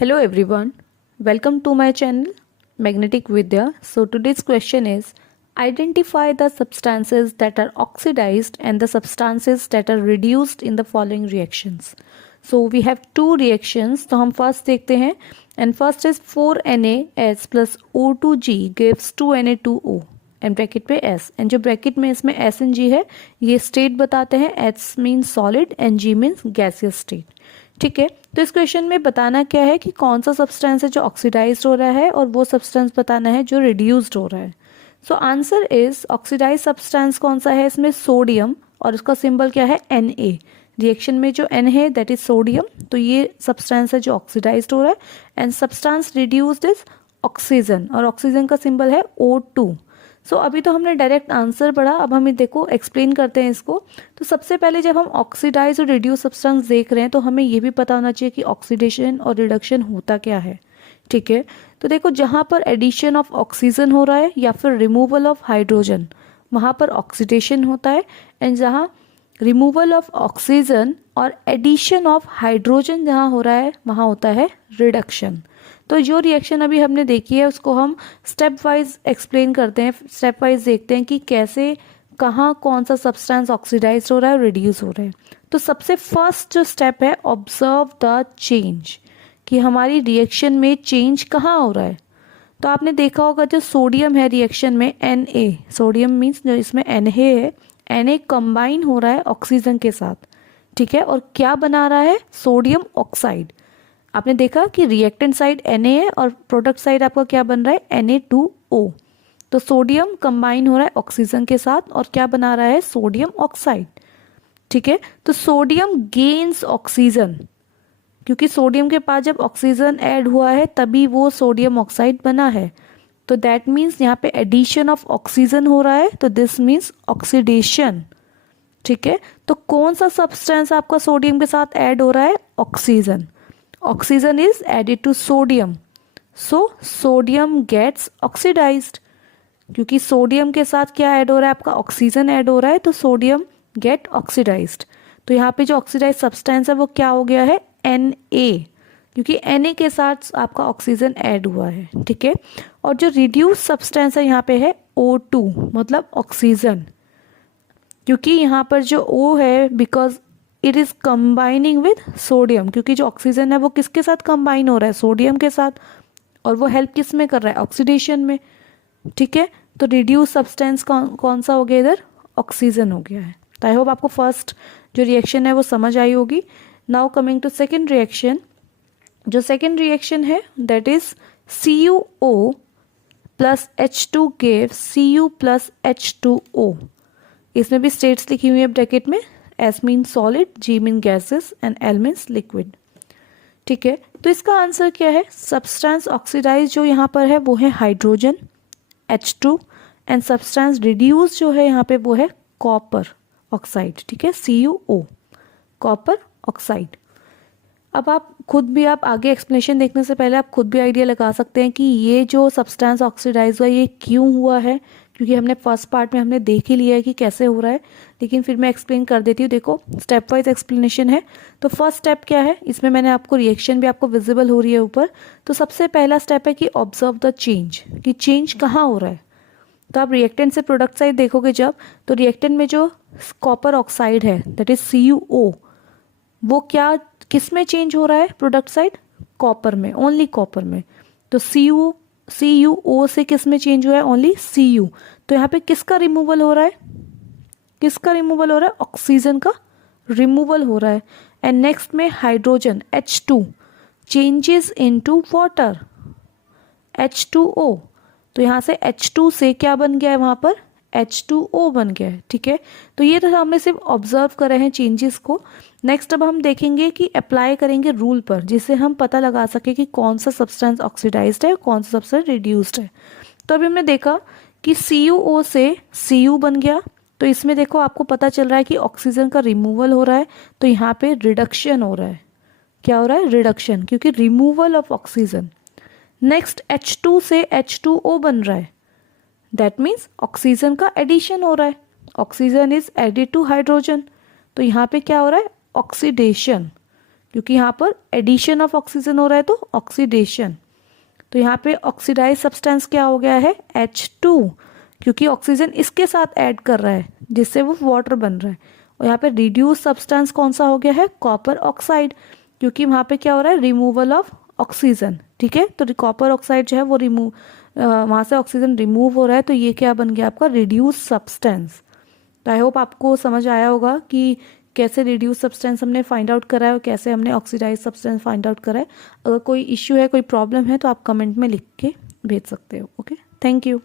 Hello everyone, welcome to my channel Magnetic Vidya. So today's question is identify the substances that are oxidized and the substances that are reduced in the following reactions. So we have two reactions. तो हम first देखते हैं and first is 4NaS plus O2G gives 2Na2O and bracket पे S and जो bracket में इसमें S and G है ये state बताते हैं. S means solid and G means gaseous state. ठीक है, तो इस क्वेश्चन में बताना क्या है कि कौन सा सब्सटेंस है जो ऑक्सीडाइज्ड हो रहा है और वो सब्सटेंस बताना है जो रिड्यूस्ड हो रहा है. So answer is oxidise substance कौन सा है इसमें सोडियम और उसका सिंबल क्या है Na. रिएक्शन में जो N है दैट इज सोडियम, तो ये सब्सटेंस है जो ऑक्सीडाइज्ड हो रहा है and substance reduced is oxygen और ऑक्सीजन का सिंबल है O2. सो अभी तो हमने डायरेक्ट आंसर पढ़ा, अब हम देखो एक्सप्लेन करते हैं इसको. तो सबसे पहले जब हम ऑक्सीडाइज और रिड्यूस सब्सटेंस देख रहे हैं तो हमें ये भी पता होना चाहिए कि ऑक्सीडेशन और रिडक्शन होता क्या है. ठीक है, तो देखो जहाँ पर एडिशन ऑफ ऑक्सीजन हो रहा है या फिर रिमूवल ऑफ हाइड्रोजन वहाँ पर ऑक्सीडेशन होता है एंड जहाँ रिमूवल ऑफ ऑक्सीजन और एडिशन ऑफ हाइड्रोजन जहाँ हो रहा है वहाँ होता है रिडक्शन. तो जो रिएक्शन अभी हमने देखी है उसको हम स्टेप वाइज एक्सप्लेन करते हैं, स्टेप वाइज देखते हैं कि कैसे कहाँ कौन सा सब्सटेंस ऑक्सीडाइज हो रहा है और रिड्यूस हो रहा है. तो सबसे फर्स्ट जो स्टेप है ऑब्जर्व द चेंज, कि हमारी रिएक्शन में चेंज कहाँ हो रहा है. तो आपने देखा होगा जो सोडियम है रिएक्शन में Na, सोडियम मीन्स जो इसमें Na है, Na कंबाइन हो रहा है ऑक्सीजन के साथ. ठीक है, और क्या बना रहा है सोडियम ऑक्साइड. आपने देखा कि रिएक्टेंट साइड Na है और प्रोडक्ट साइड आपका क्या बन रहा है Na2O. तो सोडियम कंबाइन हो रहा है ऑक्सीजन के साथ और क्या बना रहा है सोडियम ऑक्साइड. ठीक है, तो सोडियम गेन्स ऑक्सीजन, क्योंकि सोडियम के पास जब ऑक्सीजन ऐड हुआ है तभी वो सोडियम ऑक्साइड बना है. तो दैट मीन्स यहाँ पे एडिशन ऑफ ऑक्सीजन हो रहा है, तो दिस मीन्स ऑक्सीडेशन. ठीक है, तो कौन सा सब्सटेंस आपका सोडियम के साथ ऐड हो रहा है oxygen. Oxygen is added to sodium, so sodium gets oxidized. क्योंकि सोडियम के साथ क्या ऐड हो रहा है आपका ऑक्सीजन ऐड हो रहा है, तो सोडियम गेट ऑक्सीडाइज्ड. तो यहाँ पे जो ऑक्सीडाइज सब्सटेंस है वो क्या हो गया है Na, क्योंकि Na के साथ आपका ऑक्सीजन ऐड हुआ है. ठीक है, और जो रिड्यूस सब्सटेंस है यहाँ पे है O2 मतलब ऑक्सीजन, क्योंकि यहाँ पर जो O है because it is combining with sodium, क्योंकि जो ऑक्सीजन है वो किसके साथ कंबाइन हो रहा है सोडियम के साथ, और वो हेल्प किस में कर रहा है ऑक्सीडेशन में. ठीक है, तो रिड्यूस सब्सटेंस कौन सा हो गया इधर ऑक्सीजन हो गया है. तो आई होप आपको फर्स्ट जो रिएक्शन है वो समझ आई होगी. Now coming to second reaction. जो सेकेंड रिएक्शन है that is CuO plus H2 give Cu plus H2O. इसमें भी स्टेट्स लिखी हुई है ब्रैकेट में. S means solid, G means gases and L means liquid. ठीक है, तो इसका आंसर क्या है. सब्सटेंस ऑक्सीडाइज जो यहाँ पर है वो है hydrogen H2 and substance reduce जो है यहाँ पे वो है कॉपर ऑक्साइड. ठीक है, CuO कॉपर ऑक्साइड. अब आप खुद भी आप आगे एक्सप्लेनेशन देखने से पहले आप खुद भी आइडिया लगा सकते हैं कि ये जो सब्सटेंस ऑक्सीडाइज हुआ ये क्यों हुआ है, क्योंकि हमने फर्स्ट पार्ट में हमने देख ही लिया है कि कैसे हो रहा है, लेकिन फिर मैं एक्सप्लेन कर देती हूँ. देखो स्टेप वाइज एक्सप्लेनेशन है. तो फर्स्ट स्टेप क्या है, इसमें मैंने आपको रिएक्शन भी आपको विजिबल हो रही है ऊपर. तो सबसे पहला स्टेप है कि ऑब्जर्व द चेंज, कि चेंज कहाँ हो रहा है. तो आप रिएक्टेंट से प्रोडक्ट साइड देखोगे जब, तो रिएक्टेंट में जो कॉपर ऑक्साइड है दैट इज CuO, वो क्या किस में चेंज हो रहा है प्रोडक्ट साइड कॉपर में, ओनली कॉपर में. तो CuO से किस में चेंज हुआ है ओनली Cu. तो यहाँ पे किसका रिमूवल हो रहा है, किसका रिमूवल हो रहा है ऑक्सीजन का रिमूवल हो रहा है. एंड नेक्स्ट में hydrogen H2 changes into water H2O. तो यहाँ से H2 से क्या बन गया है वहाँ पर H2O बन गया है. ठीक है, तो ये तो हमने सिर्फ ऑब्जर्व कर रहे हैं चेंजेस को. नेक्स्ट अब हम देखेंगे कि अप्लाई करेंगे रूल पर, जिससे हम पता लगा सके कि कौन सा सब्सटेंस ऑक्सीडाइज्ड है कौन सा सब्सटेंस रिड्यूस्ड है. तो अभी हमने देखा कि CuO से Cu बन गया, तो इसमें देखो आपको पता चल रहा है कि ऑक्सीजन का रिमूवल हो रहा है, तो यहाँ पे रिडक्शन हो रहा है. क्या हो रहा है रिडक्शन, क्योंकि removal of oxygen. Next H2 से H2O बन रहा है, दैट मीन्स ऑक्सीजन का एडिशन हो रहा है. Oxygen is added to hydrogen, तो यहाँ पे क्या हो रहा है ऑक्सीडेशन, क्योंकि यहाँ पर एडिशन ऑफ ऑक्सीजन हो रहा है तो ऑक्सीडेशन। तो यहाँ पे ऑक्सीडाइज सब्सटेंस क्या हो गया है H2, क्योंकि ऑक्सीजन इसके साथ ऐड कर रहा है जिससे वो वाटर बन रहा है। और यहाँ पे रिड्यूस सब्सटेंस कौन सा हो गया है कॉपर ऑक्साइड, क्योंकि वहाँ पे क्या हो रहा है रिमूवल ऑफ ऑक्सीजन। ठीक है, तो कॉपर ऑक्साइड जो है वो वहाँ से ऑक्सीजन रिमूव हो रहा है, तो ये क्या बन गया आपका रिड्यूस सब्सटेंस। तो आई होप आपको समझ आया होगा कि कैसे रिड्यूस सब्सटेंस हमने फाइंड आउट करा है और कैसे हमने ऑक्सीडाइज सब्सटेंस फाइंड आउट करा है। अगर कोई इश्यू है कोई प्रॉब्लम है तो आप कमेंट में लिख के भेज सकते हो। Okay, thank you.